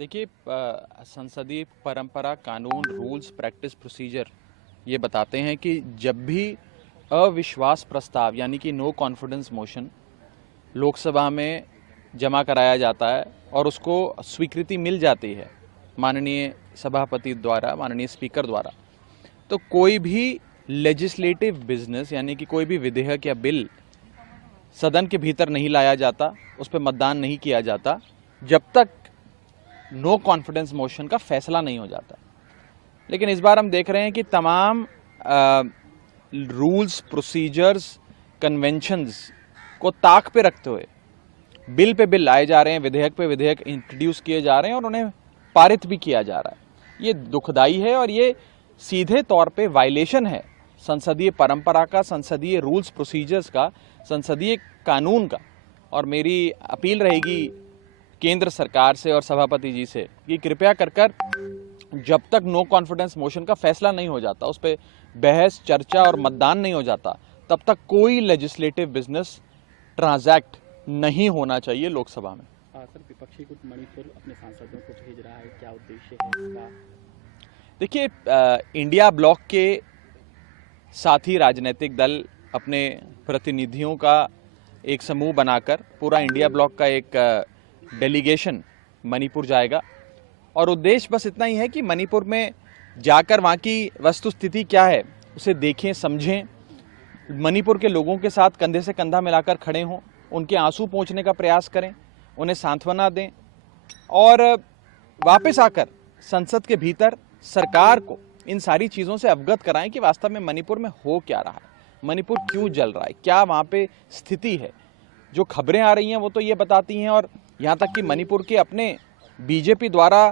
देखिए, संसदीय परंपरा, कानून, रूल्स, प्रैक्टिस, प्रोसीजर ये बताते हैं कि जब भी अविश्वास प्रस्ताव यानी कि नो कॉन्फिडेंस मोशन लोकसभा में जमा कराया जाता है और उसको स्वीकृति मिल जाती है माननीय सभापति द्वारा, माननीय स्पीकर द्वारा, तो कोई भी लेजिस्लेटिव बिजनेस यानी कि कोई भी विधेयक या बिल सदन के भीतर नहीं लाया जाता, उस पर मतदान नहीं किया जाता जब तक नो कॉन्फिडेंस मोशन का फैसला नहीं हो जाता। लेकिन इस बार हम देख रहे हैं कि तमाम रूल्स, प्रोसीजर्स, कन्वेंशंस को ताक पे रखते हुए बिल पे बिल लाए जा रहे हैं, विधेयक पे विधेयक इंट्रोड्यूस किए जा रहे हैं और उन्हें पारित भी किया जा रहा है। ये दुखदाई है और ये सीधे तौर पे वायलेशन है संसदीय परंपरा का, संसदीय रूल्स प्रोसीजर्स का, संसदीय कानून का। और मेरी अपील रहेगी केंद्र सरकार से और सभापति जी से कि कृपया कर जब तक नो कॉन्फिडेंस मोशन का फैसला नहीं हो जाता, उस पर बहस, चर्चा और मतदान नहीं हो जाता, तब तक कोई लेजिस्लेटिव बिजनेस ट्रांजैक्ट नहीं होना चाहिए लोकसभा में। सर, विपक्षी गुट मणिपुर अपने सांसदों को भेज रहा है, क्या उद्देश्य है इसका? देखिए, इंडिया ब्लॉक के साथी राजनीतिक दल अपने प्रतिनिधियों का एक समूह बनाकर पूरा इंडिया ब्लॉक का एक डेलीगेशन मणिपुर जाएगा और उद्देश्य बस इतना ही है कि मणिपुर में जाकर वहाँ की वस्तुस्थिति क्या है उसे देखें, समझें, मणिपुर के लोगों के साथ कंधे से कंधा मिलाकर खड़े हों, उनके आंसू पोंछने का प्रयास करें, उन्हें सांत्वना दें और वापस आकर संसद के भीतर सरकार को इन सारी चीज़ों से अवगत कराएं कि वास्तव में मणिपुर में हो क्या रहा है, मणिपुर क्यों जल रहा है, क्या वहाँ पे स्थिति है। जो खबरें आ रही हैं वो तो ये बताती हैं और यहाँ तक कि मणिपुर के अपने बीजेपी द्वारा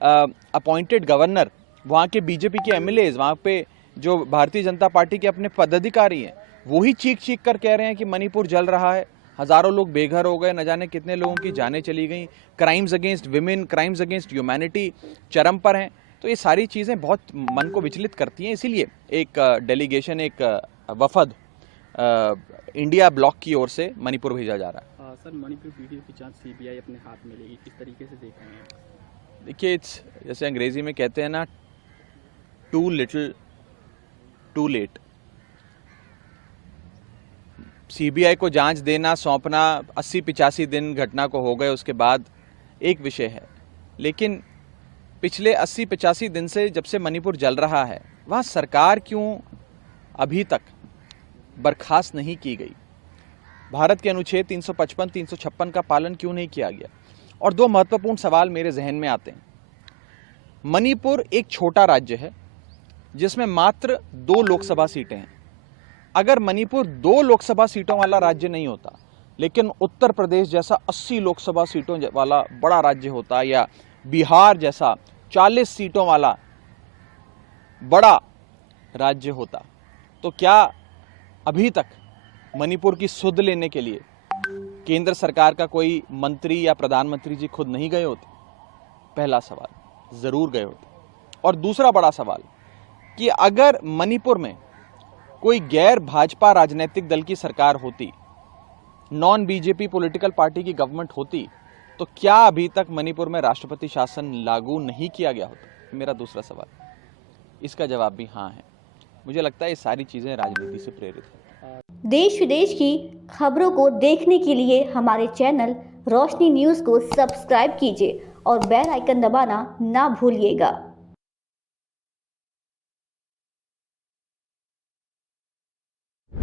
अपॉइंटेड गवर्नर, वहाँ के बीजेपी के एमएलएज, वहाँ पे जो भारतीय जनता पार्टी के अपने पदाधिकारी हैं, वो ही चीख चीख कर कह रहे हैं कि मणिपुर जल रहा है, हज़ारों लोग बेघर हो गए, न जाने कितने लोगों की जानें चली गई, crimes against women, crimes against humanity चरम पर हैं। तो ये सारी चीज़ें बहुत मन को विचलित करती हैं। इसीलिए एक डेलीगेशन, एक वफद इंडिया ब्लॉक की ओर से मणिपुर भेजा जा रहा है। सर, मणिपुर वीडियो की जांच सीबीआई अपने हाथ में लेगी, किस तरीके से देख रहे हैं? देखिए, जैसे अंग्रेजी में कहते हैं ना, too little too late. CBI को जांच देना, सौंपना 80-85 दिन घटना को हो गए उसके बाद एक विषय है, लेकिन पिछले 80-85 दिन से जब से मणिपुर जल रहा है, वहाँ सरकार क्यों अभी तक बर्खास्त नहीं की गई? भारत के अनुच्छेद 355, 356 का पालन क्यों नहीं किया गया? और दो महत्वपूर्ण सवाल मेरे जहन में आते हैं। मणिपुर एक छोटा राज्य है जिसमें मात्र 2 लोकसभा सीटें हैं। अगर मणिपुर 2 लोकसभा सीटों वाला राज्य नहीं होता, लेकिन उत्तर प्रदेश जैसा 80 लोकसभा सीटों वाला बड़ा राज्य होता, या बिहार जैसा 40 सीटों वाला बड़ा राज्य होता, तो क्या अभी तक मणिपुर की सुध लेने के लिए केंद्र सरकार का कोई मंत्री या प्रधानमंत्री जी खुद नहीं गए होते? पहला सवाल, जरूर गए होते। और दूसरा बड़ा सवाल कि अगर मणिपुर में कोई गैर भाजपा राजनीतिक दल की सरकार होती, नॉन बीजेपी पॉलिटिकल पार्टी की गवर्नमेंट होती, तो क्या अभी तक मणिपुर में राष्ट्रपति शासन लागू नहीं किया गया होता? मेरा दूसरा सवाल, इसका जवाब भी हाँ है। मुझे लगता है ये सारी चीजें राजनीति से प्रेरित है। देश विदेश की खबरों को देखने के लिए हमारे चैनल रोशनी न्यूज़ को सब्सक्राइब कीजिए और बेल आइकन दबाना ना भूलिएगा।